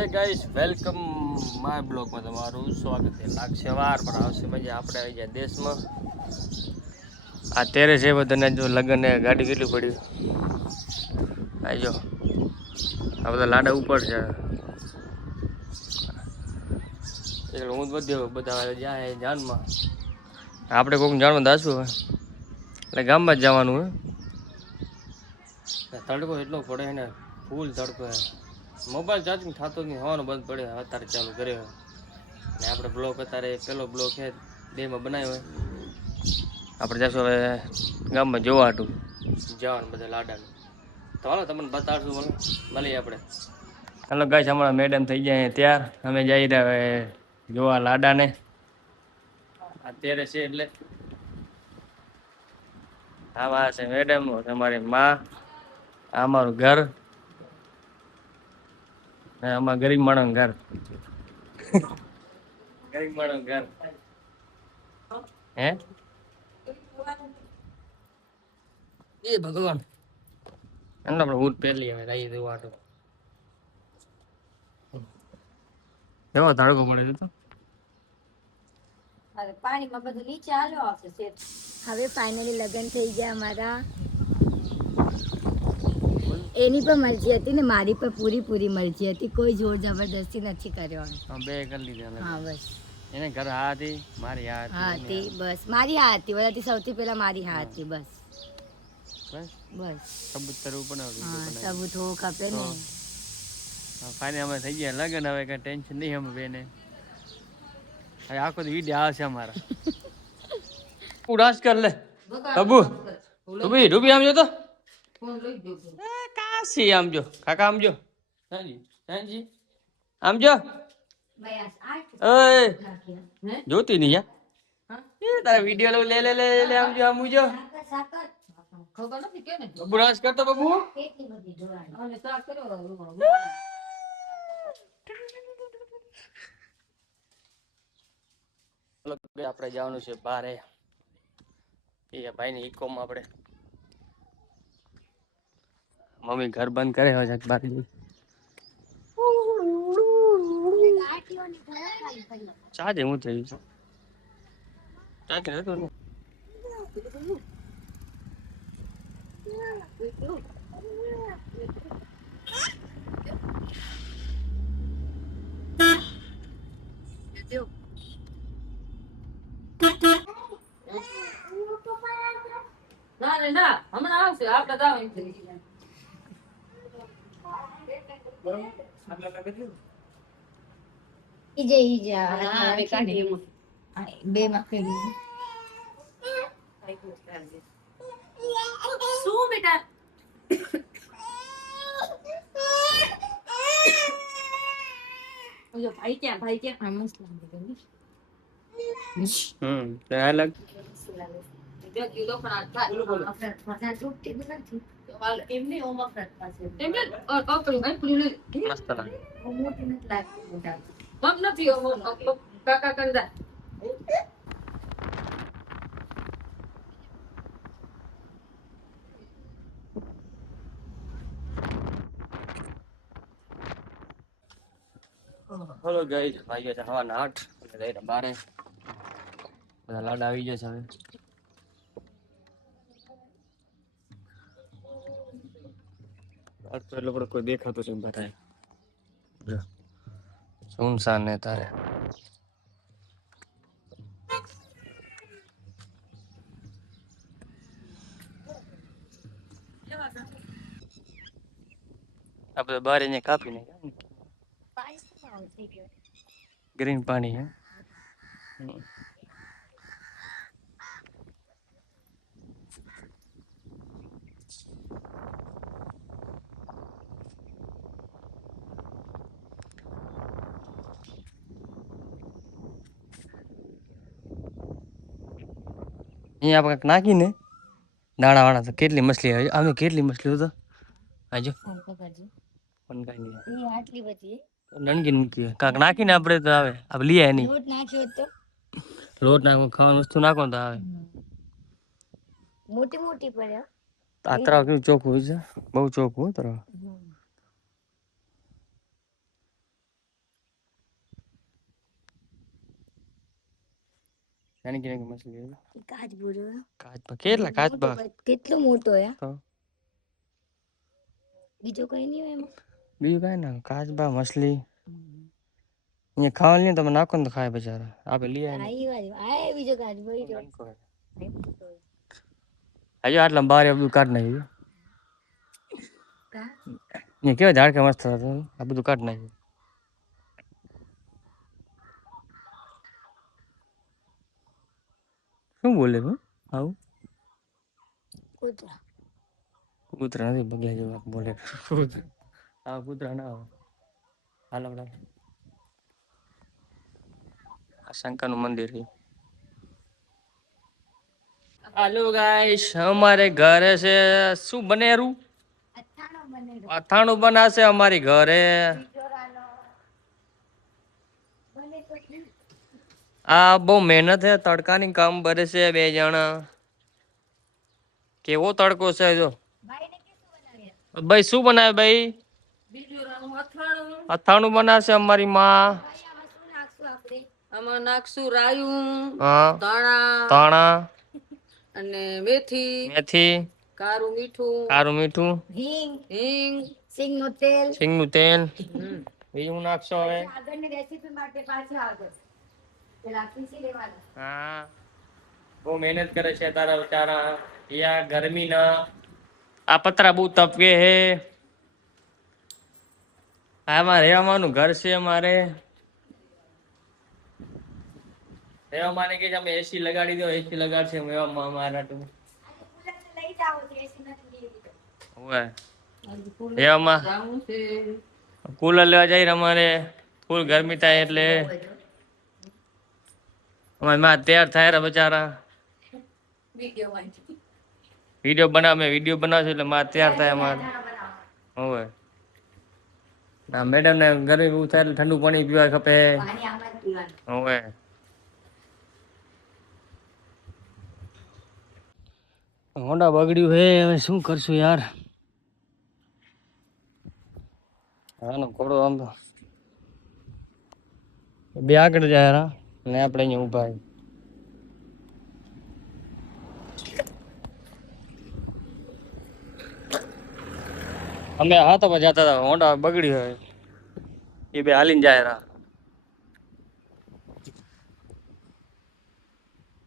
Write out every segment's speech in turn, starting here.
A guys welcome my બ્લોગમાં તમારું સ્વાગત છે. લાગશે વાર પણ આવશે મજા. આપણે આવી ગયા દેશમાં. આ તેરે છે બધાને જો લગ્ન ગાડી કેટલી પડી આજો. આ બધા લાડા ઉપર છે એટલે હું બધે બધા જાય જાનમાં. આપણે કોઈક જાણવા દાશું હોય એટલે ગામમાં જ જવાનું હોય. તડકો એટલો પડે ને ફૂલ તડકો હે. મોબાઈલ ચાર્જિંગ થતો જ નહીં, હોવાનું બંધ પડે અત્યારે ચાલુ કર્યો. અને આપણે બ્લોક અત્યારે પેલો બ્લોક છે ડેમાં બનાવ્યો હોય. આપણે જશું હવે ગામમાં જોવા હાટું જવાનું બધા લાડાનું. તો હાલો તમને બતાડશું. મને મળીએ આપણે. હાલો ગાઈસ, અમારા મેડમ થઈ જાય ત્યાર. અમે જઈ રહ્યા હવે જોવા લાડાને. અત્યારે છે એટલે આવા છે મેડમ, તમારી માં, આ અમારું ઘર, આમાં ગરીબ માણસ ઘર. ગરીબ માણસ ઘર હે એ ભગવાન. આપણે ઊંટ પહેલી હવે રહી દઉં આટો. એવો તડકો પડે છે તો પાણીમાં બધું નીચે હાલ્યો આવશે. હવે ફાઇનલી લગ્ન થઈ ગયા અમારા. એની પણ મરજી હતી ને મારી પણ પૂરી મરજી હતી. કોઈ જોર જબરદસ્તી નથી કર્યો. બે કરી લીધા. હા બસ. એને ઘર હા હતી, મારી હા હતી બસ. મારી હા હતી બધાથી સૌથી પહેલા મારી હા હતી બસ. બસ સબૂત કરવું પણ સબૂત હોવું ખપે ને. ફાઇનલ અમે થઈ ગયા લગન. હવે કઈ ટેન્શન નહીં અમે બેને. હવે આખો વિડીયો આવશે અમારા. ઉડાસ કર લે અબુ. રૂબી આમ જો તો કાશી આમ જો. કાકા આમ જો. હાજી આમ જો. જોતી નહીં યાર. તારા વિડીયો લે લે લે લે આમ જો. આમ જો બબુ ડાન્સ કરતો. બબુ આપણે જવાનું છે બારે. એ ભાઈ ની ઇકોમાં આપણે મમ્મી ઘર બંધ કરે હોય છે બાર. ચાજે હું થયું છું ચાજે હતું ને. ના હમણાં આવશે. આપણે બે માં શું બેટા ભાઈ ક્યાં મસ્ત અલગ કાકા કરતા હલો ગાઈસ, વાગ્યા છે હવાના 8 અને જઈને બારે. બધા લાડા આવી જશે હવે. તો એટલે કોઈ દેખાતું છે બધાય સુનસાન ને તારે. આપણે બાર અહીંયા કાપી નાખ્યા. ગ્રીન પાણી હે. અહીંયા આપણે નાખીને દાણા વાળા તો કેટલી મછલી આવી. આમ કેટલી મછલીઓ તો આજો પણ કઈ નહીં. આટલી બધી નણગી મૂકી કાંક નાખીને આપણે તો આવે. આપણે લઈએ નહીં. લોટ નાખ્યો તો લોટ નાખો ખાવાનું વસ્તુ નાખો તો આવે. મોટી મોટી પડે. આ તરાવ કેવું ચોખ્ખું છે. બહુ ચોખ્ખું તરાવ. નાની નાની મછલી કાચબો જો કાચબા કેટલા કાચબા કેટલો મોટો યાર તો બીજો કઈ નહીં હોય એમાં બીજું કાંઈ ના કાચબા મછલી અહીંયા ખાવાનું નહીં તમે નાખો ને તો ખાય બચારા આપણે લઈ આ બીજો કાચબો ઈ જો હજુ આટલા બાર બધું કાઢ નાખ્યું અહીંયા કેવા ઝાડકા મસ્ત હતા આ બધું કાઢ નાખ્યું શું બોલે તું આવું કૂતરા કૂતરા નથી બગલા જેવા બોલે આ કૂતરા ના આવે હાલો આ શંકરનું મંદિર છે હાલો ગાઈસ અમારે ઘરે છે શું બનેરું અથાણું બનાશે અમારી ઘરે આ બહુ મહેનત છે તડકાની કામ કરે છે બે જણા કેવો તડકો છે જો ભાઈ શું બનાવે ભાઈ અથાણું બનાવશે અમારી માં આમાં નાખશું રાયું હા ધાણા ધાણા અને મેથી મેથી કારું મીઠું કારું મીઠું હિંગ સિંગનું તેલ સિંગનું તેલ બીજું નાખશો હવે આગળની રેસીપી માટે પાછા આગળ પેલા પીસી લેવાનું હા બહુ મહેનત કરે છે તારા બચારા યા ગરમી ના આ પતરા બહુ તપકે હે આમાં રહેવાનું ઘર છે અમારે રહેવા માટે કે અમે એસી લગાડી દો એસી લગાડશે રહેવામાં અમારા તો લઈ જાઓ એસી નથી ઓય રહેવામાં જાવું છે કુલર લેવા જાય અમારે ફૂલ ગરમી થાય એટલે અમારી માં તૈયાર થાય રે બચારા વિડીયો બનાવે વિડીયો બનાવશે એટલે માં તૈયાર થાય અમારે હોય ના મેડમ ને ગરમી બહુ થાય એટલે ઠંડુ પાણી પીવા ખપે પાણી આમાં જ પીવાનું હોય હોન્ડા બગડ્યું હે હવે શું કરશું યાર હાનો ઘોડો આમ તો બે આગળ જાય યાર ને આપણે અહીંયા ઊભા અમે હાથો પર જતા હતા હોન્ડા બગડી હોય એ બે હાલીને જાય રા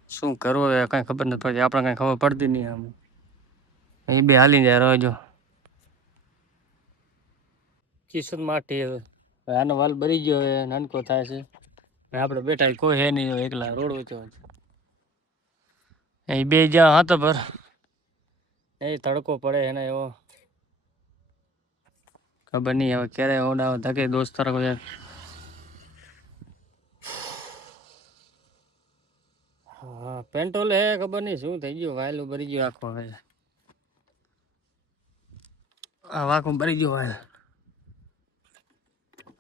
શું કરવું હવે કઈ ખબર નથી પડતી આપણે કઈ ખબર પડતી નહીં આમ એ બે હાલીને જાય રહ્યો જો કિસ્મત માટી હવે આનો વાલ ભરી ગયો હવે નાનકો થાય છે આપણે બેઠા કોઈ હે નહીં એકલા રોડ વચ્ચે એ બે જ્યાં હાથો પર એ તડકો પડે એને એવો ખબર નહીં હવે ક્યારે ઓડા ધકે દોસ્તાર કોઈ હા પેન્ટોલ હે ખબર નહીં શું થઈ ગયું વાયલું ભરી ગયું આખો હવે આ વાખું ભરી ગયો વાયલ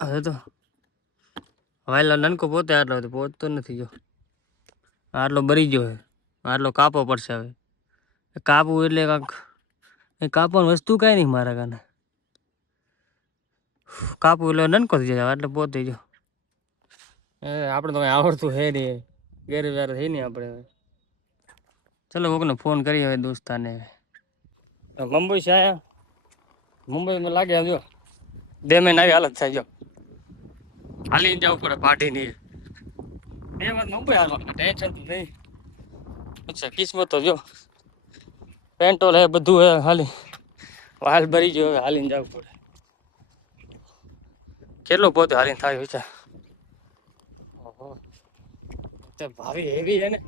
હવે તો વાયલો નનકો પોતે આટલો પહોંચતો નથી જો આટલો ભરી ગયો હે આટલો કાપવો પડશે હવે કાપવું એટલે કાંક એ કાપવાની વસ્તુ કાંઈ નહીં મારા કાને કાપવું એટલે નનકો થઈ જાય એટલે પોતે જો એ આપણે તો કઈ આવડતું હે નહીં ગેર વ્યાર થઈ નહીં આપણે ચલો કોકને ફોન કરીએ હવે દોસ્તાને મુંબઈ છે આયા મુંબઈમાં લાગે આવજો 2 મહિના આવી હાલત થાય જો હાલી જવું પડે પાર્ટીની એ વાત મુંબઈ હાલો ટેન્શન તો નહીં અચ્છા કિસ્મત તો જો પેન્ટોલ હે બધું હે હાલી હાલ ભરી ગયો હવે હાલીને જવું પડે કેટલો પોતે હાલીને થાય વિચાર ઓહો ભાવી હેવી છે ને